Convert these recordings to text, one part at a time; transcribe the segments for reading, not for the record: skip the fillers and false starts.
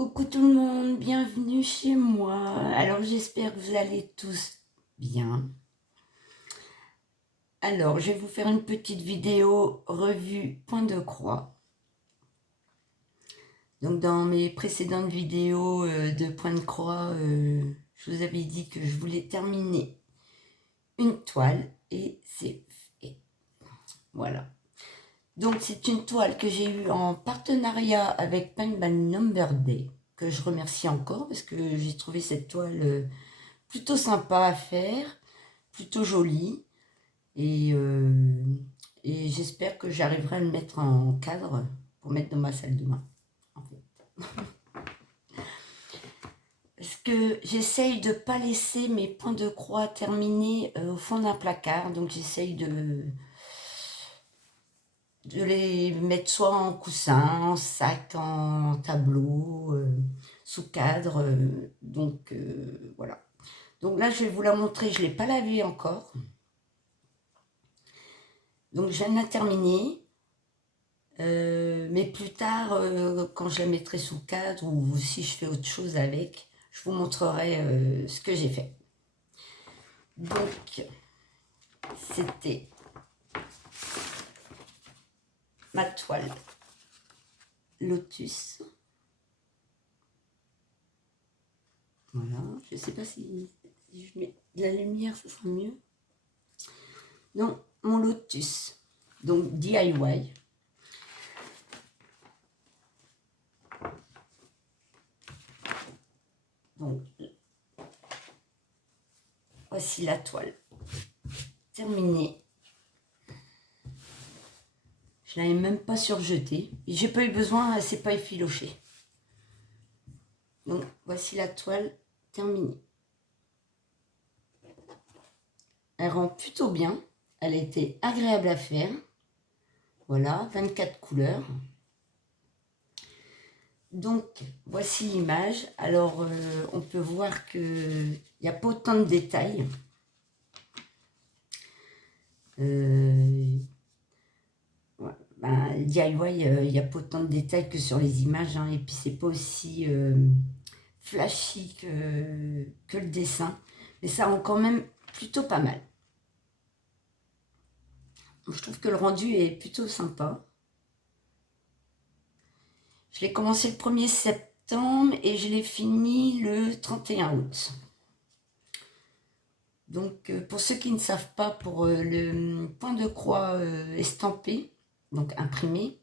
Coucou tout le monde, bienvenue chez moi. Alors j'espère que vous allez tous bien. Alors je vais vous faire une petite vidéo revue point de croix. Donc dans mes précédentes vidéos de point de croix, je vous avais dit que je voulais terminer une toile et c'est fait. Voilà. Donc c'est une toile que j'ai eue en partenariat avec Paintball Number Day, que je remercie encore parce que j'ai trouvé cette toile plutôt sympa à faire, plutôt jolie, et j'espère que j'arriverai à le mettre en cadre pour mettre dans ma salle de bain, en fait. Parce que j'essaye de ne pas laisser mes points de croix terminés au fond d'un placard, donc j'essaye de les mettre soit en coussin, en sac, en tableau, sous cadre, donc voilà. Donc là, je vais vous la montrer, je ne l'ai pas lavée encore. Donc je viens de la terminer, mais plus tard, quand je la mettrai sous cadre ou si je fais autre chose avec, je vous montrerai ce que j'ai fait. Donc, c'était ma toile Lotus. Voilà, je ne sais pas si je mets de la lumière, ça sera mieux. Donc, mon Lotus, donc DIY. Donc, voici la toile terminée. Je ne l'avais même pas surjetée. J'ai pas eu besoin, elle s'est pas effilochée. Donc, voici la toile terminée. Elle rend plutôt bien. Elle a été agréable à faire. Voilà, 24 couleurs. Donc, voici l'image. Alors, on peut voir qu'il n'y a pas autant de détails. DIY, il n'y a pas autant de détails que sur les images. Hein, et puis, c'est pas aussi flashy que le dessin. Mais ça rend quand même plutôt pas mal. Je trouve que le rendu est plutôt sympa. Je l'ai commencé le 1er septembre et je l'ai fini le 31 août. Donc, pour ceux qui ne savent pas, pour le point de croix estampé, donc imprimé,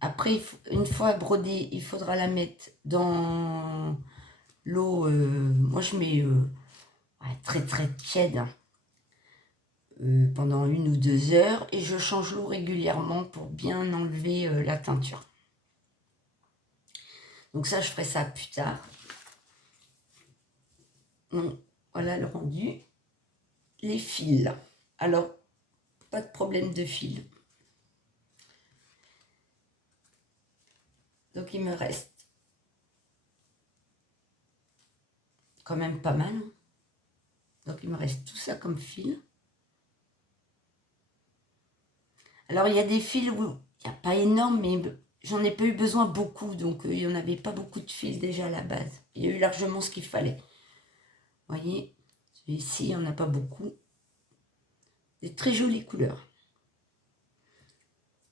après, une fois brodée, il faudra la mettre dans l'eau. Moi, je mets très très tiède pendant 1 ou 2 heures et je change l'eau régulièrement pour bien enlever la teinture. Donc ça, je ferai ça plus tard. Donc, voilà le rendu. Les fils. Alors, pas de problème de fil. Donc, il me reste quand même pas mal. Donc, il me reste tout ça comme fil. Alors, il y a des fils où il n'y a pas énorme, mais j'en ai pas eu besoin beaucoup. Donc, il n'y en avait pas beaucoup de fils déjà à la base. Il y a eu largement ce qu'il fallait. Vous voyez, celui-ci, il n'y en a pas beaucoup. Des très jolies couleurs.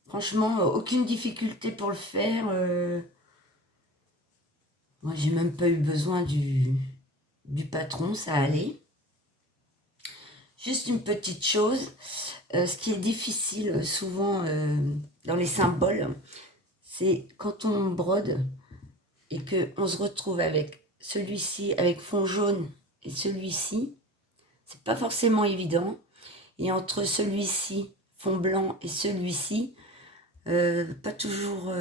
Franchement, aucune difficulté pour le faire. Moi, j'ai même pas eu besoin du patron, ça allait. Juste une petite chose, ce qui est difficile souvent dans les symboles, c'est quand on brode et qu'on se retrouve avec celui-ci avec fond jaune et celui-ci, c'est pas forcément évident. Et entre celui-ci, fond blanc, et celui-ci, pas toujours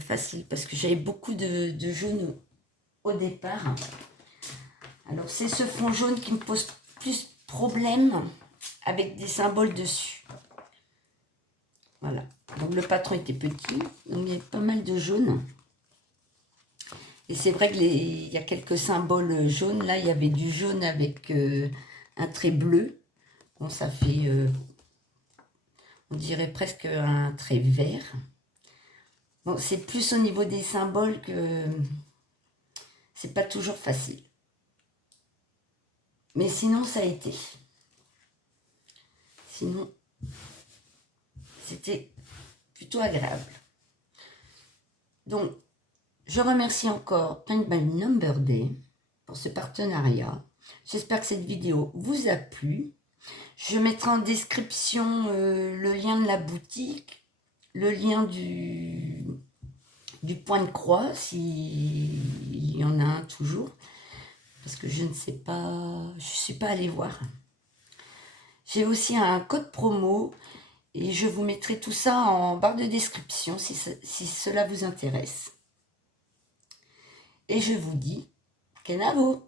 facile, parce que j'avais beaucoup de jaune au départ. Alors, c'est ce fond jaune qui me pose plus problème avec des symboles dessus. Voilà. Donc, le patron était petit, donc il y avait pas mal de jaune. Et c'est vrai qu'il y a quelques symboles jaunes. Là, il y avait du jaune avec un trait bleu. Bon, ça fait, on dirait presque un trait vert. Bon, c'est plus au niveau des symboles que c'est pas toujours facile. Mais sinon, ça a été. Sinon, c'était plutôt agréable. Donc, je remercie encore Paint by Number Day pour ce partenariat. J'espère que cette vidéo vous a plu. Je mettrai en description le lien de la boutique, le lien du point de croix, s'il y en a un toujours, parce que je ne sais pas, je ne suis pas allée voir. J'ai aussi un code promo et je vous mettrai tout ça en barre de description si cela vous intéresse. Et je vous dis, Kenavo!